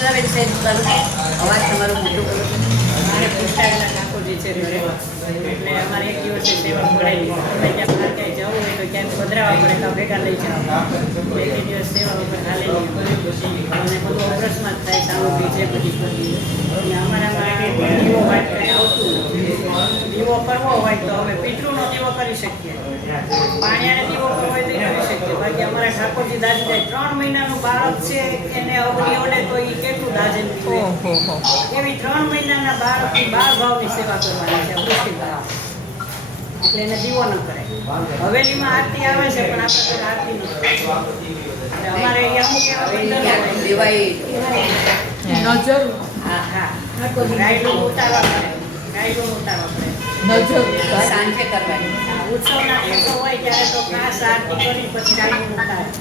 પૂજાબેન સાહેબ કરું અવાજ તમારો મોટો કરો મારે પૂછાયેલા ઠાકોરજી છે ઘરે એટલે અમારે એક દિવસે સેવા મળેલી અમે ત્યાં બહાર ક્યાંય જવું હોય તો ક્યાંક પધરાવા પડે તો ભેગા લઈ જાઓ બે દિવસ સેવા વગર હાલેલી અને બધું અકસ્માત થાય સામગ્રી છે બધી અને અમારામાં દીવો વાત કંઈ આવતું નથી દીવો કરવો હોય તો અમે પિતૃનો દીવો કરી શકીએ પાણીયાને દીવો કરવો હોય તો કરી શકીએ બાકી અમારા ઠાકોરજી દાદી જાય 3 મહિનાનું બાળક છે એને અગ્નિ ઓડે તો એ કેટલું દાજે એવી 3 મહિનાના બાળકની બાળ ભાવની સેવા કરવાની છે વૃષ્ટિ ભાવ એટલે એને દીવો ન કરે હવેલીમાં આરતી આવે છે પણ આપણે તો આરતી ન કરે અમારે અહીંયા અમુક એવા દેવાય નજર હા હા ગાયડું ઉતારવા પડે ગાયડું ઉતારવા પડે નજર સાંજે કરવાની ઉત્સવના દિવસો હોય ત્યારે તો ખાસ આરતી કરી પછી ગાયડું